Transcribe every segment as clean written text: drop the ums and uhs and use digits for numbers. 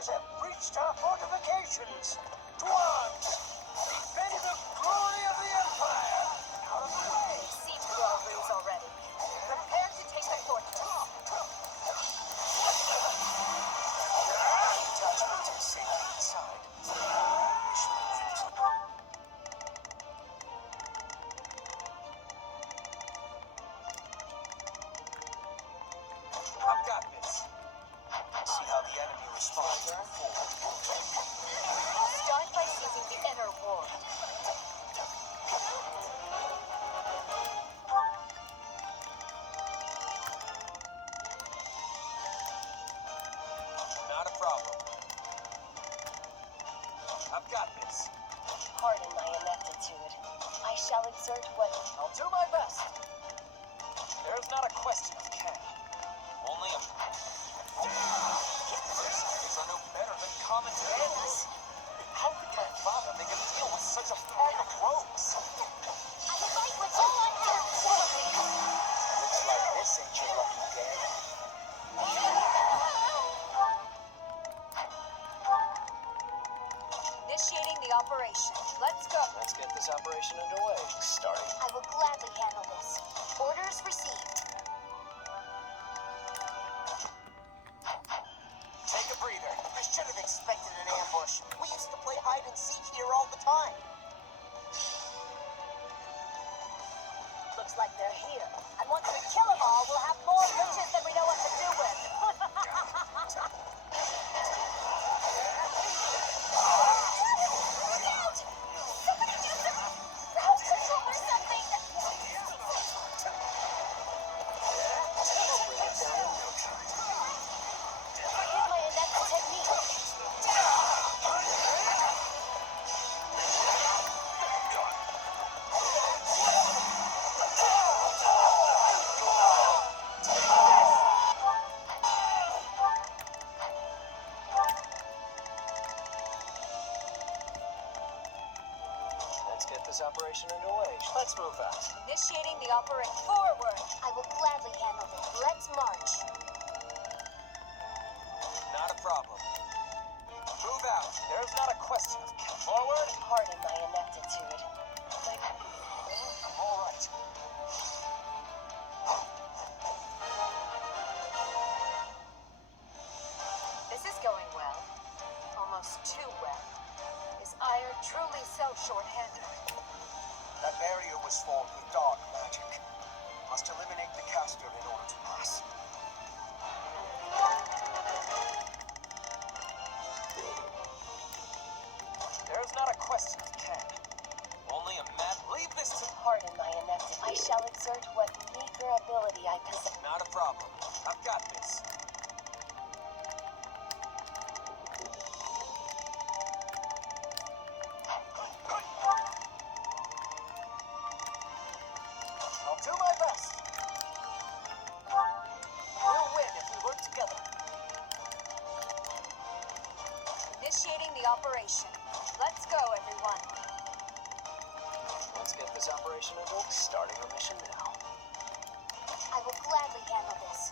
invaders have breached our fortifications. To arms! Defend the glory of the Empire! Out of the way! Seem to be our ruse already. Prepare to take the fortress. Detachment is safely inside. Mission complete. I've got this. See how the enemy responds to forward. Start by seizing the inner ward. Not a problem. I've got this. Pardon my ineptitude. I shall exert what... I'll do my best. There's not a question of can. Only a... Mercenaries are no better than common bandits. How could my father make a deal with such a pack of rogues? I fight with all I have. Looks like this ain't your lucky day. Initiating the operation. Let's go. Let's get this operation underway. Starting. I will gladly handle this. Orders received. Take a breather. I should have expected an ambush. We used to play hide and seek here all the time. Looks like they're here. And once we kill them all, we'll have more riches than we know what to do with. Look out! Somebody do some crowd control or something! Forgive my inept technique. Let's get this operation underway. Let's move out. Initiating the operation. Forward! I will gladly handle this. Let's march. Not a problem. Move out. There's not a question of forward. Pardon my ineptitude. I'm all right. This is going well. Almost too well. Is Ire truly so short-handed? That barrier was formed with dark magic. Must eliminate the caster in order to pass. There's not a question of can. Only a man. Leave this to... Pardon my ineptitude. I shall exert what meager ability I possess. Not a problem. I've got this. I'll do my best. We'll win if we work together. Initiating the operation. Let's go, everyone. Let's get this operation underway. Starting our mission now. I will gladly handle this.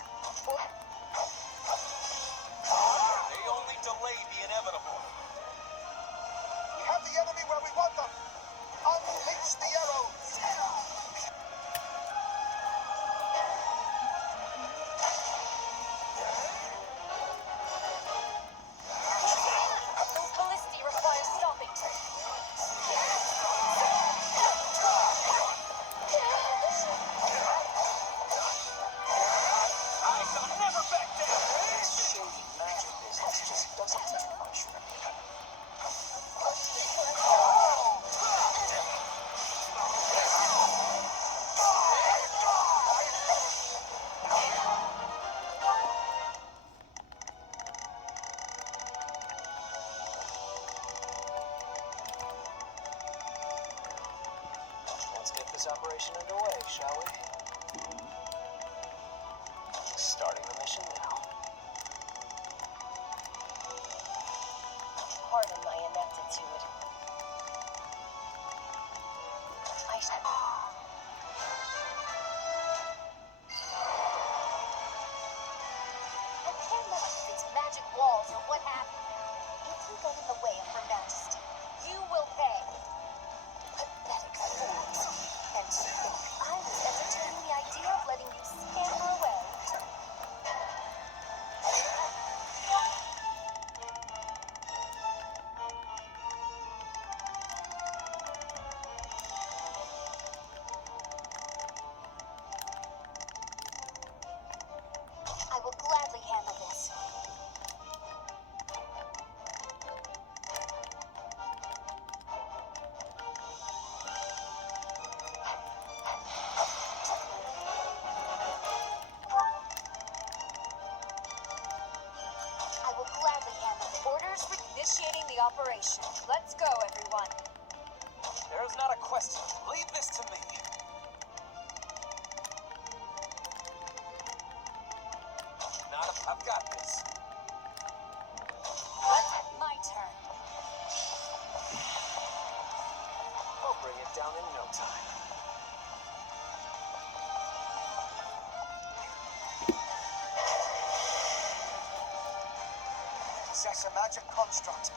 operation. Let's go, everyone. There's not a question. Leave this to me. I've got this. My turn. I'll bring it down in no time. Possess a magic construct.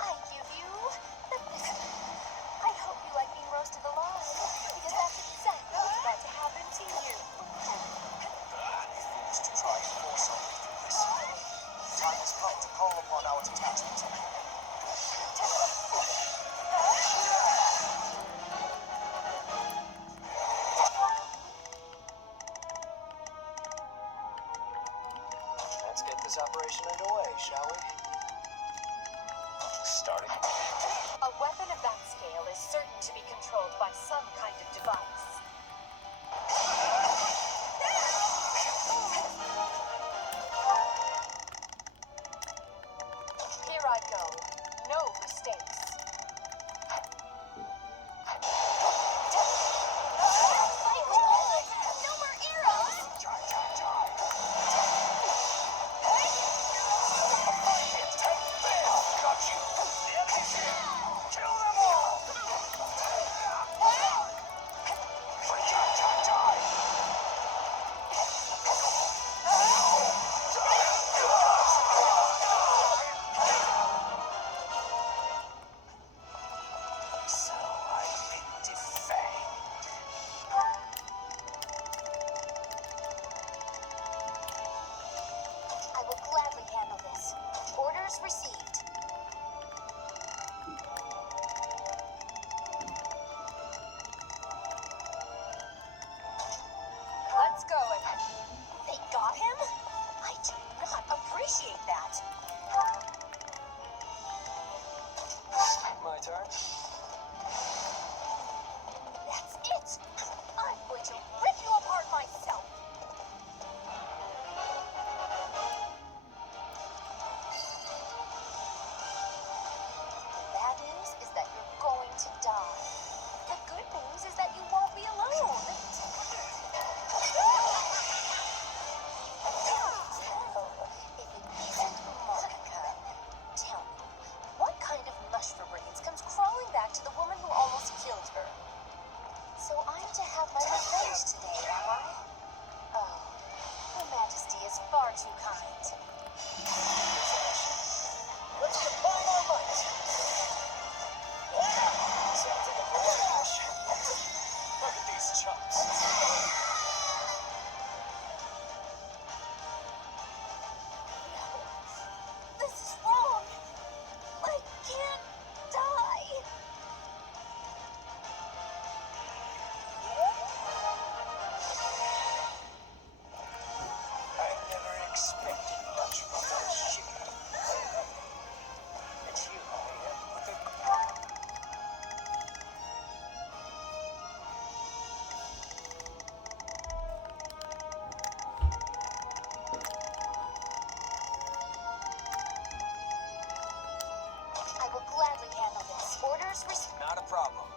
I give you the biscuit. I hope you like being roasted alive, because that's exactly what's about to happen to you. Foolish to try and force our way through this. Time has come to call upon our detachment. Let's get this operation underway, shall we? Starting. A weapon of that scale is certain to be controlled by some kind of device. Here I go. No mistakes. No more arrows! Got you! The enemy's here! Kill them all! So I've been defanged. I will gladly handle this. Orders received. Let's go. They got him? I do not appreciate that. My turn? That's it. I'm going to rip you apart myself. The bad news is that you're going to die. The good news is that you won't be alone. If it isn't Monica, tell me, what kind of mush for brains comes crawling back to the woman who almost killed her? So I'm to have my revenge today, am I? Oh, Her Majesty is far too kind. Let's combine our might. Sounds like a plan. Look at these chumps. This is wrong. I can't die. I never expected much from that shit. It's you, Mia. I will gladly handle this. Orders received. Not a problem.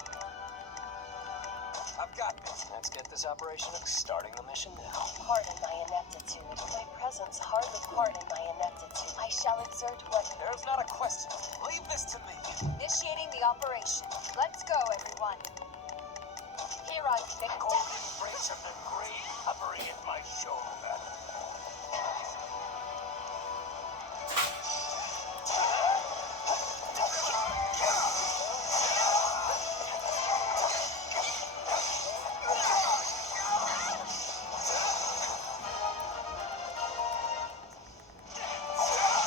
I've got this. Let's get this operation starting the mission now. Pardon my ineptitude. My presence hardly pardon my ineptitude. I shall exert what... There's not a question. Leave this to me. Initiating the operation. Let's go, everyone. Here I The go. golden embrace of the grave hovering at my shoulder.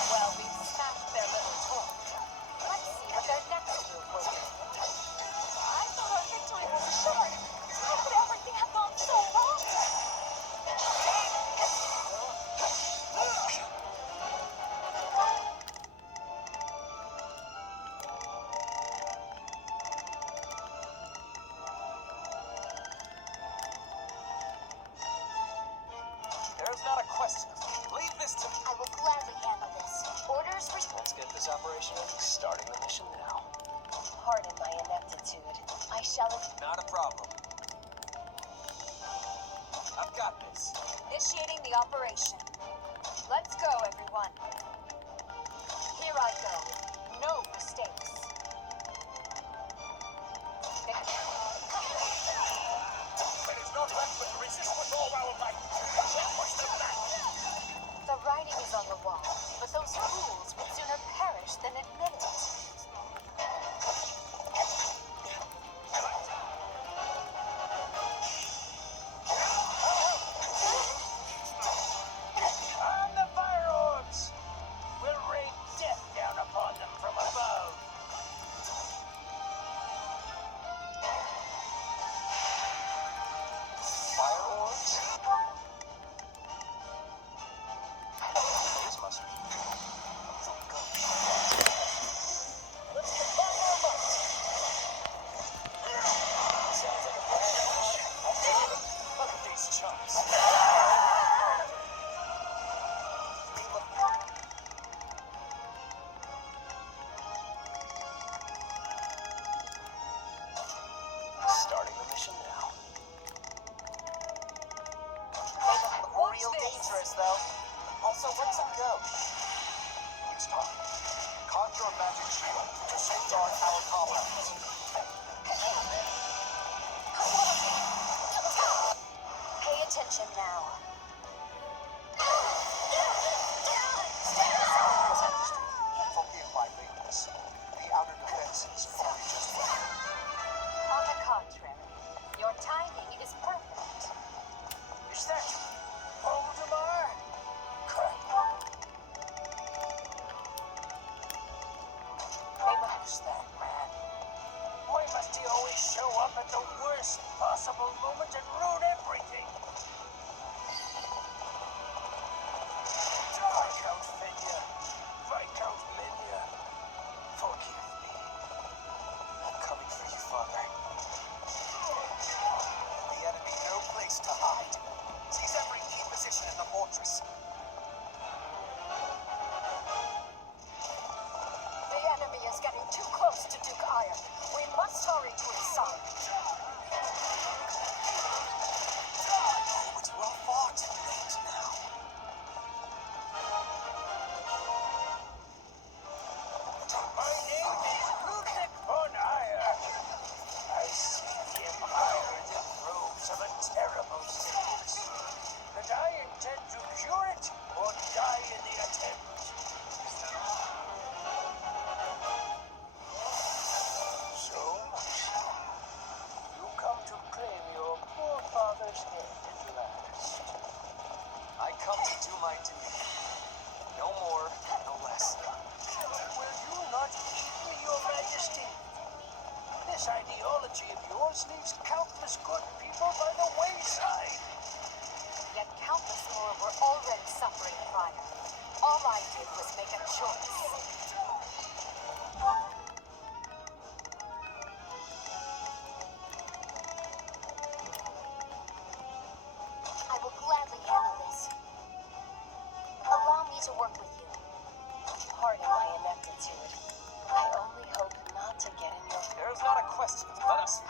Well, we've smashed their little toy. Let's see what their next move will be. I thought our Not a problem. I've got this. Initiating the operation. Let's go, everyone. Here I go. No mistakes. There is not left but to resist with all our might. Push them back. The writing is on the wall, but those fools would sooner perish than admit it. On the fire orbs! We'll rain death down upon them from above. Fire orbs? These must be. Let's combine our might. Sounds like a plan. Look at these chumps. Starting the mission now. Real dangerous, though. Also, what's a go? It's time. Conjure a magic shield to safeguard our comrades. Pay attention now. Forgive my lateness. The outer defenses only just left. On the contrary, your timing is perfect. Is that Voldemort? Crap. Who's that man? Why must he always show up at the worst possible moment and ruin everything? Viscount Fenya, Viscount Menya, forgive me. I'm coming for you, Father. The enemy no place to hide. Seize every key position in the fortress. The enemy is getting too close to Duke Iron. We must hurry to his side. It's well fought. Late now. My name is Ludwig von Eyre. I see the Empire in the robes of a terrible state. And I intend to cure it or die in the attempt. So much. You come to claim your poor father's head at last. I come to do my duty. No more, no less. Will you not heed me, your majesty? This ideology of yours leaves countless good people by the wayside. Yet countless more were already suffering prior. All I did was make a choice. I will gladly handle this. Allow me to work with you. Pardon my ineptitude. I only hope not to get in your... There's not a question. Let us.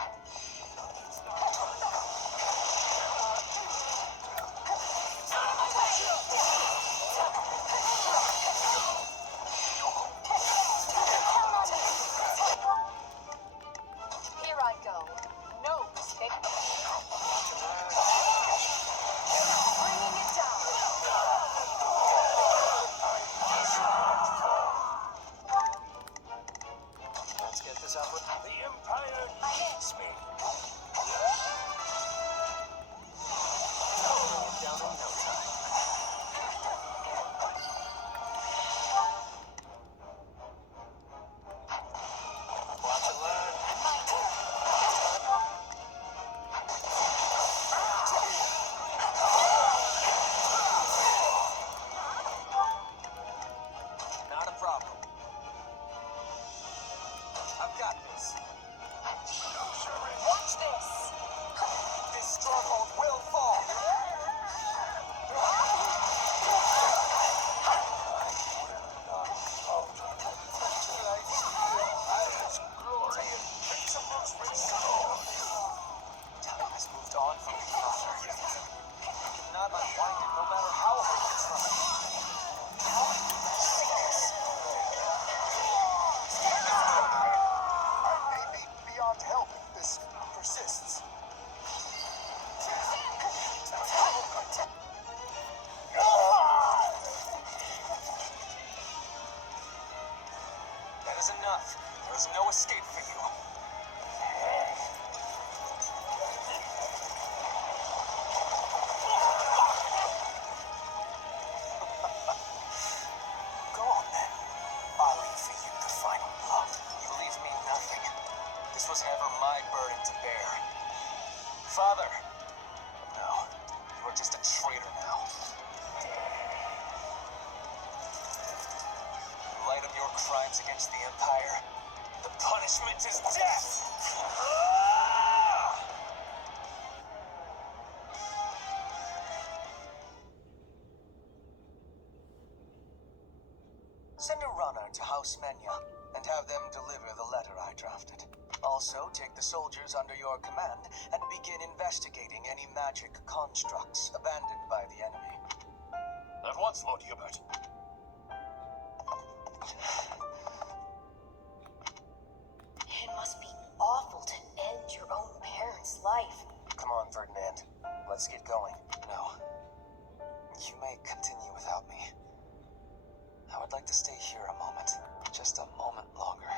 This persists. That is enough. There is no escape for you. Go on then. I'll leave for you the final blow. You leave me nothing. This was never my burden to bear. Father! No, you are just a traitor now. In light of your crimes against the Empire, the punishment is death! Send a runner to House Menya and have them deliver the letter I drafted. Also, take the soldiers under your command and begin investigating any magic constructs abandoned by the enemy. At once, Lord Hubert. It must be awful to end your own parents' life. Come on, Ferdinand. Let's get going. No. You may continue without me. I would like to stay here a moment. Just a moment longer.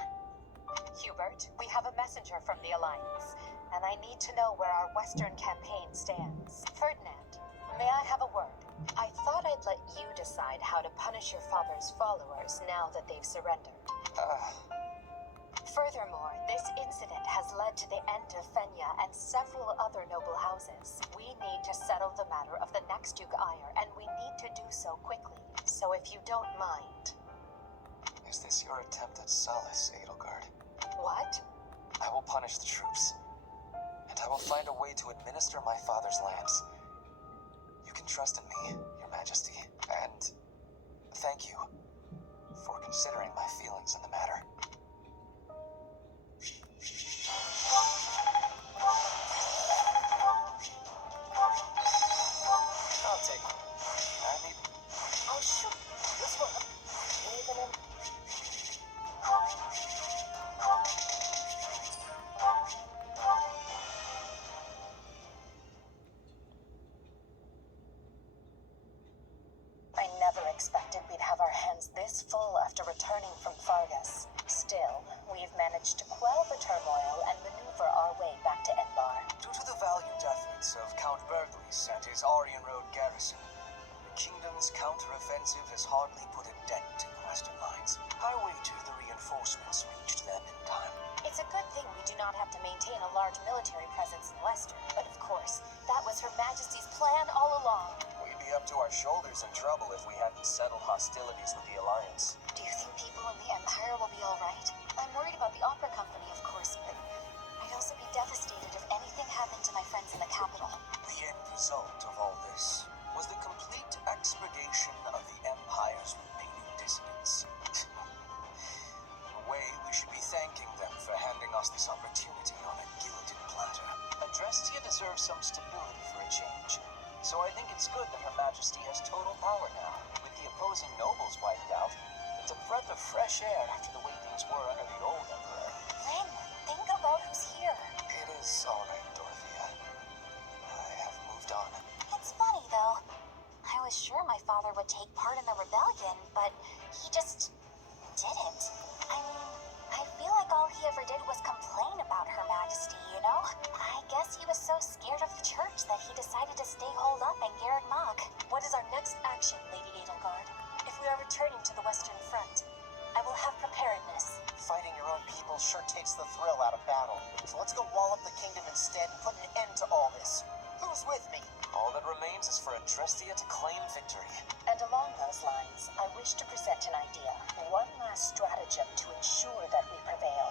Hubert, we have a messenger from the Alliance, and I need to know where our Western campaign stands. Ferdinand, may I have a word? I thought I'd let you decide how to punish your father's followers now that they've surrendered. Furthermore, this incident has led to the end of Fenya and several other noble houses. We need to settle the matter of the next Duke Ire, and we need to do so quickly. So if you don't mind... Is this your attempt at solace, Edelgard? What? I will punish the troops, and I will find a way to administer my father's lands. You can trust in me, Your Majesty, and thank you for considering my feelings in the matter. I'll take it. I need... Oh, shoot. This one. Even in... I never expected we'd have our hands this full after returning from Fargus. Still, we've managed to quell the turmoil and maneuver our way back to Enbar. Due to the valiant efforts of Count Berglis and his Aryan Road garrison, the kingdom's counter-offensive has hardly put a dent in the western lines. I wager the reinforcements reached them in time. It's a good thing we do not have to maintain a large military presence in Western, but of course, that was Her Majesty's plan all along. We'd be up to our shoulders in trouble if we hadn't settled hostilities with the Alliance. Do you think people in the Empire will be alright? I'm worried about the opera company, of course, but I'd also be devastated if anything happened to my friends in the capital. The end result of all this was the complete expurgation of the Empire's remaining dissidents. In a way, we should be thanking them for handing us this opportunity on a gilded platter. Adrestia deserves some stability for a change, so I think it's good that Her Majesty has total power now. With the opposing nobles wiped out, it's a breath of fresh air after the way things were under the old Emperor. Lynn, think about who's here. It is all right, Dorothea. I have moved on. It's funny, though. I was sure my father would take part in the rebellion, but he just didn't. I mean, I feel like all he ever did was complain about Her Majesty, you know? I guess he was so scared of the church that he decided to stay holed up in Garreg Mach. What is our next action, Lady Edelgard? If we are returning to the Western Front, I will have preparedness. Fighting your own people sure takes the thrill out of battle. So let's go wall up the kingdom instead and put an end to all this. Who's with me? All that remains is for Adrestia to claim victory. And along those lines, I wish to present an idea. One last stratagem to ensure that we prevail.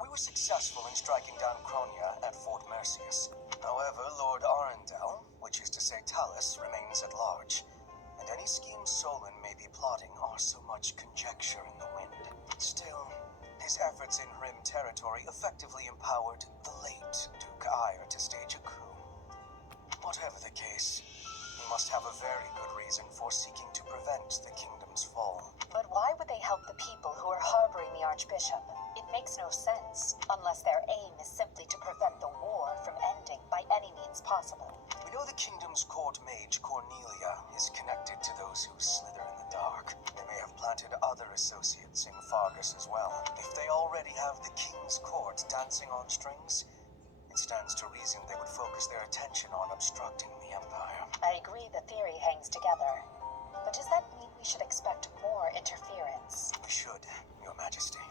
We were successful in striking down Cronia at Fort Mercius. However, Lord Arundel, which is to say Talus, remains at large, and any schemes Solon may be plotting are so much conjecture in the wind. Still, his efforts in Rim territory effectively empowered the late Duke Ire to stage a coup. Whatever the case, he must have a very good reason for seeking to prevent the kingdom kingdom's fall. But why would they help the people who are harboring the Archbishop? It makes no sense, unless their aim is simply to prevent the war from ending by any means possible. We know the kingdom's court mage, Cornelia, is connected to those who slither in the dark. They may have planted other associates in Fargus as well. If they already have the king's court dancing on strings, it stands to reason they would focus their attention on obstructing the Empire. I agree the theory hangs together. But does that mean we should expect more interference? We should, Your Majesty.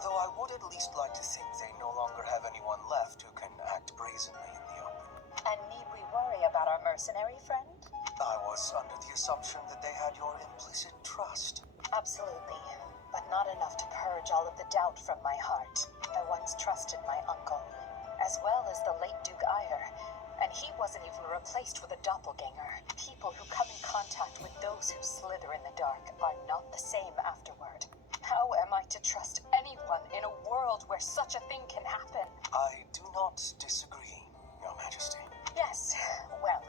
Though I would at least like to think they no longer have anyone left who can act brazenly in the open. And need we worry about our mercenary friend? I was under the assumption that they had your implicit trust. Absolutely, but not enough to purge all of the doubt from my heart. I once trusted my uncle, as well as the late Duke Eyre, and he wasn't even replaced with a doppelganger. People who come in contact with those who slither in the dark are not the same afterward. How am I to trust anyone in a world where such a thing can happen? I do not disagree, Your Majesty. Yes, well,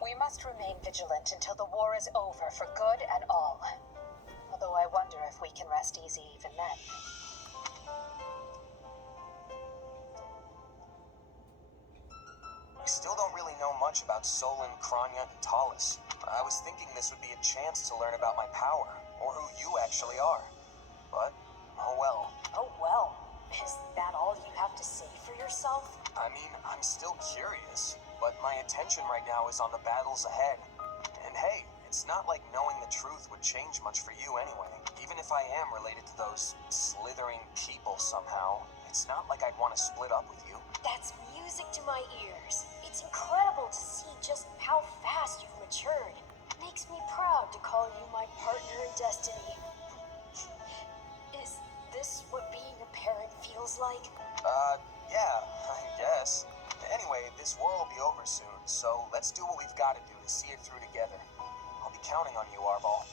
we must remain vigilant until the war is over for good and all. Although I wonder if we can rest easy even then. We still don't really know much about Solon, Kranya, and Talus. I was thinking this would be a chance to learn about my power, or who you actually are. But, oh well. Oh well. Is that all you have to say for yourself? I mean, I'm still curious, but my attention right now is on the battles ahead. And hey, it's not like knowing the truth would change much for you anyway. Even if I am related to those slithering people somehow, it's not like I'd want to split up with you. That's music to my ears. It's incredible to see just how fast you've matured. Makes me proud to call you my partner in destiny. Is this what being a parent feels like? Yeah, I guess. Anyway, this war will be over soon, so let's do what we've got to do to see it through together. I'll be counting on you, Arbol.